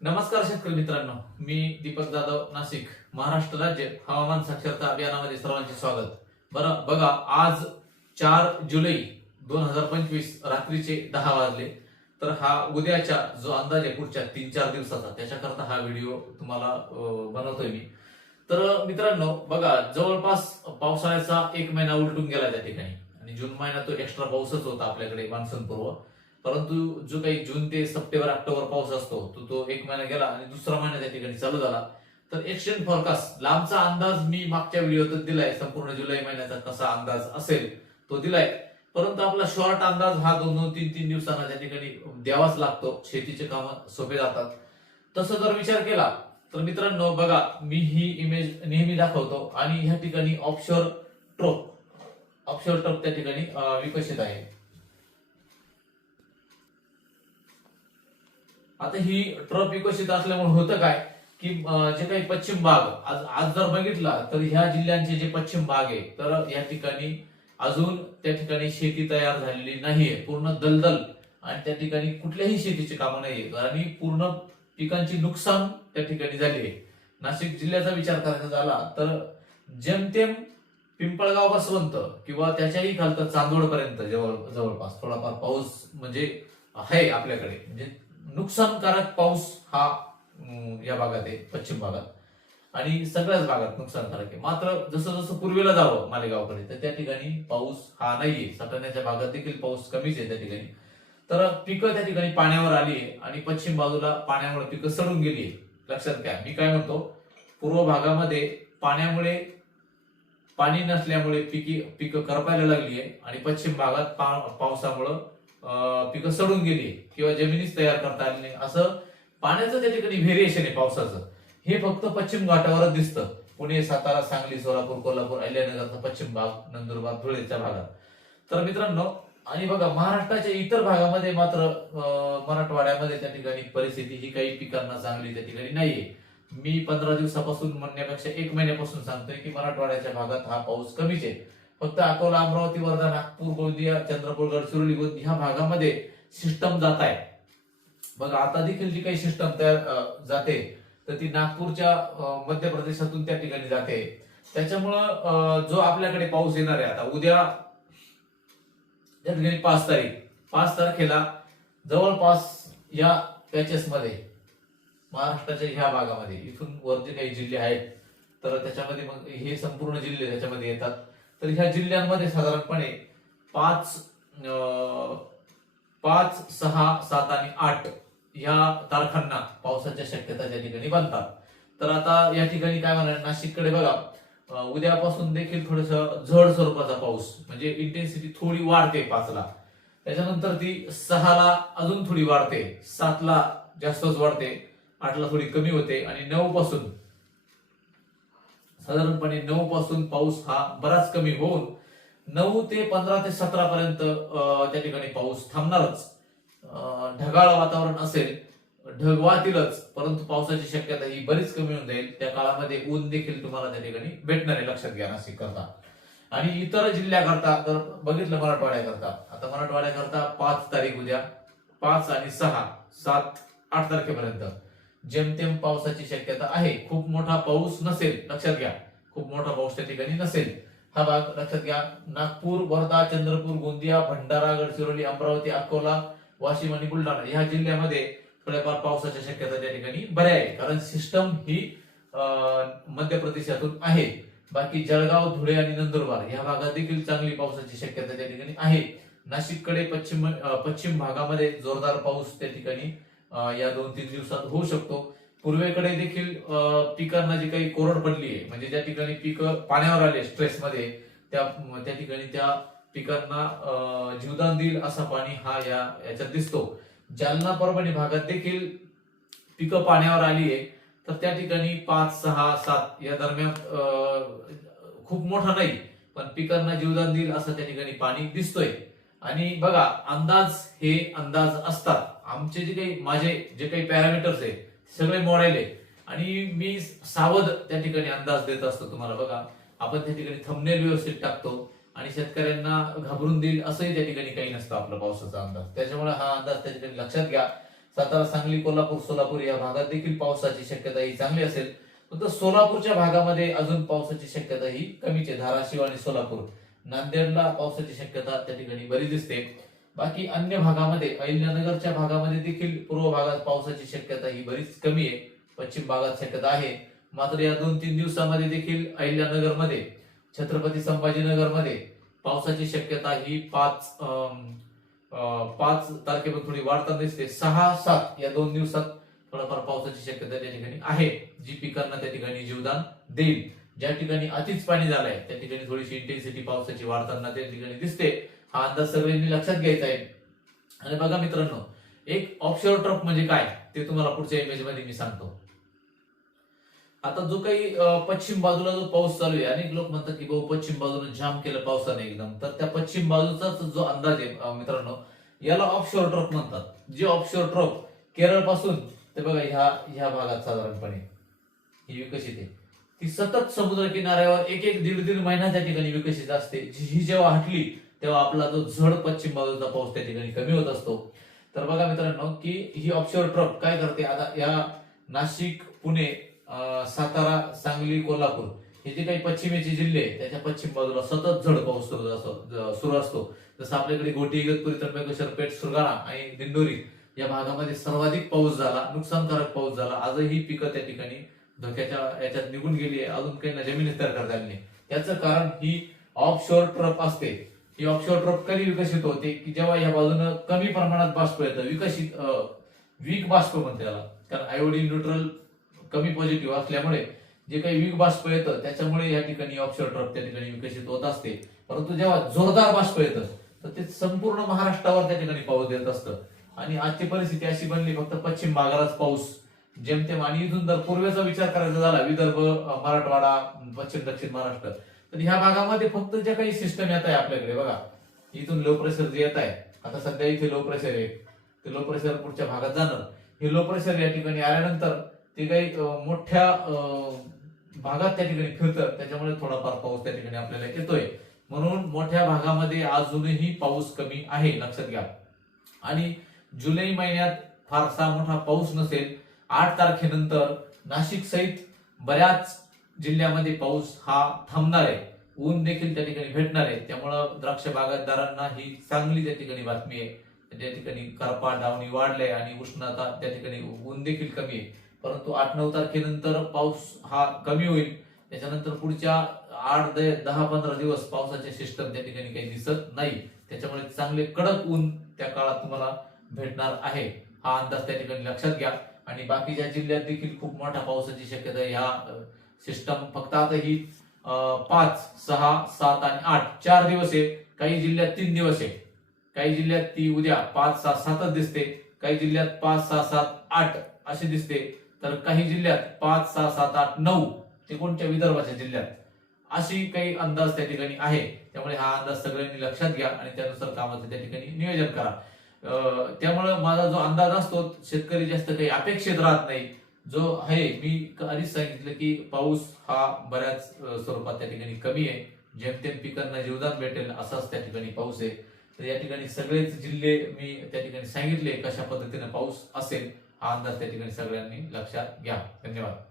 नमस्कार शेतकरी मित्रांनो मी दीपक जाधव नाशिक महाराष्ट्र राज्य हवामान साक्षरता अभियानामध्ये सर्वांचे स्वागत. बरं बघा आज चार जुलै दोन हजार पंचवीस रात्रीचे दहा वाजले. तर हा उद्याच्या जो अंदाज आहे पुढच्या तीन चार दिवसाचा त्याच्याकरता हा व्हिडिओ तुम्हाला बनवतोय मी. तर मित्रांनो बघा जवळपास पावसाळ्याचा एक महिना उलटून गेला त्या ठिकाणी. आणि जून महिना तो एक्स्ट्रा पाऊसच होता आपल्याकडे मान्सूनपूर्व. परंतु जो काही जून ते सप्टेंबर ऑक्टोबर पाऊस असतो तो तो एक महिना गेला आणि दुसरा महिना त्या ठिकाणी चालू झाला. तर एक्शन फॉरकास्ट लांबचा अंदाज मी मागच्या व्हिडिओतच दिलाय संपूर्ण जुलै महिन्याचा कसा अंदाज असेल तो दिलाय. परंतु आपला शॉर्ट अंदाज हा दोन दोन तीन तीन दिवसांना त्या ठिकाणी द्यावाच लागतो. शेतीचे काम सोपे जातात. तसं जर विचार केला तर मित्रांनो बघा मी ही इमेज नेहमी दाखवतो आणि ह्या ठिकाणी ऑप्शोर ट्रोप ऑप्शोर ट्रोप त्या ठिकाणी विकसित आहे. आता ही ट्रप विकसित असल्यामुळे होतं काय? की जे काही पश्चिम भाग आज आज जर बघितला तर ह्या जिल्ह्यांचे जे पश्चिम भाग आहे तर या ठिकाणी अजून त्या ठिकाणी शेती तयार झालेली नाहीये. पूर्ण दलदल आणि त्या ठिकाणी कुठल्याही शेतीची कामं नाहीये. आणि पूर्ण पिकांची नुकसान त्या ठिकाणी झाली आहे. नाशिक जिल्ह्याचा विचार करायचा झाला तर जेमतेम पिंपळगाव बसवंत किंवा त्याच्याही खालतं चांदोडपर्यंत जवळ जवळपास थोडाफार पाऊस म्हणजे आहे आपल्याकडे. म्हणजे नुकसानकारक पाऊस हा या भागात आहे पश्चिम भागात. आणि सगळ्याच भागात नुकसानकारक आहे. मात्र जसं जसं पूर्वेला जावं मालेगावकडे तर त्या ठिकाणी पाऊस हा नाहीये. सटाण्याच्या भागात देखील पाऊस कमीच आहे त्या ठिकाणी. तर पिकं त्या ठिकाणी पाण्यावर आली आहे आणि पश्चिम बाजूला पाण्यामुळे पिकं सडून गेली आहे लक्षात घ्या मी काय म्हणतो? पूर्व भागामध्ये पाण्यामुळे पाणी नसल्यामुळे पिकी पिकं करपायला लागली आहे आणि पश्चिम भागात पा- पावसामुळं पिकं सडून गेली किंवा जमिनीच तयार करता आली नाही. असं पाण्याचं त्या ठिकाणी व्हेरिएशन आहे पावसाचं. हे फक्त पश्चिम घाटावरच दिसतं. पुणे सातारा सांगली सोलापूर कोल्हापूर अहिल्यानगरचा पश्चिम भाग नंदुरबार धुळेच्या भागात. तर मित्रांनो आणि बघा महाराष्ट्राच्या इतर भागामध्ये मात्र मराठवाड्यामध्ये त्या ठिकाणी परिस्थिती ही काही पिकांना चांगली त्या ठिकाणी नाहीये. मी पंधरा दिवसापासून म्हणण्यापेक्षा एक महिन्यापासून सांगतोय की मराठवाड्याच्या भागात हा पाऊस कमीच आहे. फक्त अकोला अमरावती वर्धा नागपूर गोंदिया चंद्रपूर गडचिरोली ह्या भागामध्ये सिस्टम जात आहे. बघा आता देखील जी काही सिस्टम तयार जाते तर ती नागपूरच्या मध्य प्रदेशातून त्या ठिकाणी जाते. त्याच्यामुळं जो आपल्याकडे पाऊस येणार आहे आता उद्या त्या ठिकाणी पाच तारीख पाच तारखेला जवळपास या पॅचेसमध्ये महाराष्ट्राच्या ह्या भागामध्ये इथून वरती काही जिल्हे आहेत तर त्याच्यामध्ये मग हे संपूर्ण जिल्हे त्याच्यामध्ये येतात. तर ह्या जिल्ह्यांमध्ये साधारणपणे पाच पाच सहा सात आणि आठ या तारखांना पावसाच्या शक्यता त्या ठिकाणी बनतात. तर आता या ठिकाणी काय म्हणणार नाशिककडे बघा. उद्यापासून देखील थोडस झड स्वरूपाचा पाऊस म्हणजे इंटेन्सिटी थोडी वाढते पाचला. त्याच्यानंतर ती सहाला अजून थोडी वाढते. सातला जास्तच वाढते. आठला थोडी कमी होते. आणि नऊ पासून साधारणपणे नऊ पासून पाऊस हा बराच कमी होऊन नऊ ते पंधरा ते सतरा पर्यंत त्या ठिकाणी पाऊस थांबणारच. ढगाळ वातावरण असेल ढगवातीलच परंतु पावसाची शक्यता ही बरीच कमी होऊन जाईल. त्या काळामध्ये ऊन देखील तुम्हाला त्या ठिकाणी भेटणार आहे लक्षात घ्या नाशिक करता आणि इतर जिल्ह्याकरता तर बघितलं मराठवाड्याकरता. आता मराठवाड्याकरता पाच तारीख उद्या पाच आणि सहा सात आठ तारखेपर्यंत. जेमतेम पावसाची शक्यता आहे. खूप मोठा पाऊस नसेल लक्षात घ्या. खूप मोठा पाऊस त्या ठिकाणी नसेल. हा भाग लक्षात घ्या. नागपूर वर्धा चंद्रपूर गोंदिया भंडारा गडचिरोली अमरावती अकोला वाशिम आणि बुलढाणा ह्या जिल्ह्यामध्ये थोड्याफार पावसाच्या शक्यता त्या ठिकाणी बऱ्या आहे कारण सिस्टम ही मध्य प्रदेशातून आहे. बाकी जळगाव धुळे आणि नंदुरबार ह्या भागात देखील चांगली पावसाची शक्यता त्या ठिकाणी आहे. नाशिककडे पश्चिम पश्चिम भागामध्ये जोरदार पाऊस त्या ठिकाणी या दोन तीन दिवसात होऊ शकतो. पूर्वेकडे देखील पिकांना जी काही कोरड पडली आहे म्हणजे ज्या ठिकाणी पीक पाण्यावर आले स्ट्रेसमध्ये त्या त्या ठिकाणी त्या पिकांना जीवदान देईल असा पाणी हा या याच्यात दिसतो. जालना परभणी भागात देखील पिकं पाण्यावर आली आहे तर त्या ठिकाणी पाच सहा सात या दरम्यान खूप मोठा नाही पण पिकांना जीवदान देईल असं त्या ठिकाणी पाणी दिसतोय. आणि बघा अंदाज हे अंदाज असतात. आमचे जे काही माझे जे काही पॅरामीटर्स आहे सगळे मॉडेल आहे. आणि मी सावध त्या ठिकाणी अंदाज देत असतो तुम्हाला. बघा आपण त्या ठिकाणी थंबनेल व्यवस्थित टाकतो आणि शेतकऱ्यांना घाबरून देईल असंही त्या ठिकाणी काही नसतं आपला पावसाचा अंदाज. त्याच्यामुळे हा अंदाज त्या ठिकाणी लक्षात घ्या. सातारा सांगली कोल्हापूर सोलापूर या भागात देखील पावसाची शक्यता ही चांगली असेल. फक्त सोलापूरच्या भागामध्ये अजून पावसाची शक्यता ही कमीच आहे. धाराशिव आणि सोलापूर. नांदेडला पावसाची शक्यता त्या ठिकाणी बरी दिसते. बाकी अन्य भागामध्ये अहिल्यानगरच्या भागामध्ये देखील पूर्व भागात पावसाची शक्यता ही बरीच कमी आहे. पश्चिम भागात शक्यता आहे. मात्र या दोन तीन दिवसामध्ये देखील अहिल्यानगरमध्ये छत्रपती संभाजीनगरमध्ये पावसाची शक्यता ही पाच अं, पाच तारखेपर्यंत थोडी वाढताना दिसते. सहा सात या दोन दिवसात थोडाफार पावसाची शक्यता त्या ठिकाणी आहे. जी पिकांना त्या ठिकाणी जीवदान देईल. ज्या ठिकाणी अतिच पाणी झालंय त्या ठिकाणी थोडीशी इंटेन्सिटी पावसाची वाढताना त्या ठिकाणी दिसते. हा अंदाज सगळ्यांनी लक्षात घ्यायचा आहे. आणि बघा मित्रांनो एक ऑफशोर ट्रक म्हणजे काय ते तुम्हाला पुढच्या इमेजमध्ये मी सांगतो. आता जो काही पश्चिम बाजूला जो पाऊस चालू आहे अनेक लोक म्हणतात की भाऊ पश्चिम बाजूने जाम केलं पावसाने एकदम. तर त्या पश्चिम बाजूचाच जो अंदाज आहे मित्रांनो याला ऑफशोर ट्रक म्हणतात. जे ऑफशोर ट्रक केरळपासून ते बघा ह्या ह्या भागात साधारणपणे ही विकसित आहे. ती सतत समुद्र किनाऱ्यावर एक एक दीड दीड महिना त्या ठिकाणी विकसित असते. ही जेव्हा हटली तेव्हा आपला जो झड पश्चिम बाजूचा पाऊस त्या ठिकाणी कमी होत असतो. तर बघा मित्रांनो की ही ऑफशोर ट्रक काय करते? आता या नाशिक पुणे सातारा सांगली कोल्हापूर हे जे काही पश्चिमेचे जिल्हे आहेत, त्याच्या पश्चिम बाजूला सतत झड पाऊस सुरू असतो सुरू असतो. जसं आपल्याकडे गोटी इगतपुरी त्र्यंबकेश्वर पेठ सुरगाणा आणि दिंडोरी या भागामध्ये सर्वाधिक पाऊस झाला नुकसानकारक पाऊस झाला. आजही पिकं त्या ठिकाणी धोक्याच्या याच्यात निघून गेली आहे. अजून काही ना तयार करता आली नाही. त्याचं कारण ही ऑफशोअर ट्रप असते. ही ऑफशोअर ट्रप कधी विकसित होते? की जेव्हा या बाजूनं कमी प्रमाणात बाष्प येतं विकसित वीक बाष्प म्हणते त्याला कारण आयोडीन न्यूट्रल कमी पॉझिटिव्ह असल्यामुळे जे काही वीक बाष्प येतं त्याच्यामुळे या ठिकाणी ऑफशोअर ट्रप त्या ठिकाणी विकसित होत असते. परंतु जेव्हा जोरदार बाष्प येतं तर ते संपूर्ण महाराष्ट्रावर त्या ठिकाणी पाऊस देत असतं. आणि आजची परिस्थिती अशी बनली फक्त पश्चिम भागालाच पाऊस जेमतेम आणि इथून जर पूर्वेचा विचार करायचा झाला विदर्भ मराठवाडा पश्चिम दक्षिण महाराष्ट्र तर ह्या भागामध्ये फक्त ज्या काही सिस्टम येत आहे आपल्याकडे बघा इथून लो प्रेशर जे येत आहे आता सध्या इथे लो प्रेशर आहे ते लो प्रेशर पुढच्या भागात जाणार. हे लो प्रेशर या ठिकाणी आल्यानंतर ते काही मोठ्या अं, भागात त्या ठिकाणी फिरतं त्याच्यामुळे थोडाफार पाऊस त्या ठिकाणी आपल्याला येतोय. म्हणून मोठ्या भागामध्ये अजूनही पाऊस कमी आहे लक्षात घ्या. आणि जुलै महिन्यात फारसा मोठा पाऊस नसेल आठ तारखेनंतर नाशिक सहित बऱ्याच जिल्ह्यामध्ये पाऊस हा थांबणार आहे. ऊन देखील त्या ठिकाणी भेटणार आहे. त्यामुळं द्राक्ष बागायतदारांना ही चांगली त्या ठिकाणी बातमी आहे. त्या ठिकाणी करपा डावणी वाढले आणि उष्णता त्या ठिकाणी ऊन देखील कमी आहे. परंतु आठ नऊ तारखेनंतर पाऊस हा कमी होईल. त्याच्यानंतर पुढच्या आठ ते दहा पंधरा दिवस पावसाचे सिस्टम त्या ठिकाणी काही दिसत नाही. त्याच्यामुळे चांगले कडक ऊन त्या काळात तुम्हाला भेटणार आहे. हा अंदाज त्या ठिकाणी लक्षात घ्या. आणि बाकीच्या जिल्ह्यात देखील खूप मोठ्या पावसाची शक्यता ह्या सिस्टम फक्त आता ही अं, पाच सहा सात आणि आठ चार दिवस आहे. काही जिल्ह्यात तीन दिवस आहे. काही जिल्ह्यात ती उद्या पाच सहा सातच दिसते. काही जिल्ह्यात पाच सहा सात आठ असे दिसते. तर काही जिल्ह्यात पाच सहा सात आठ नऊ ते कोणत्या विदर्भाच्या जिल्ह्यात अशी काही अंदाज त्या ठिकाणी आहे. त्यामुळे हा अंदाज सगळ्यांनी लक्षात घ्या आणि त्यानुसार कामाचं त्या ठिकाणी नियोजन करा. त्यामुळं माझा जो अंदाज असतो शेतकरी जास्त काही अपेक्षित राहत नाही. जो आहे मी आधीच सांगितलं की पाऊस हा बऱ्याच स्वरूपात त्या ठिकाणी कमी आहे. जेमतेम पिकांना जीवदान भेटेल असाच त्या ठिकाणी पाऊस आहे. तर या ठिकाणी सगळेच जिल्हे मी त्या ठिकाणी सांगितले कशा पद्धतीने पाऊस असेल हा अंदाज त्या ठिकाणी सगळ्यांनी लक्षात घ्या. धन्यवाद.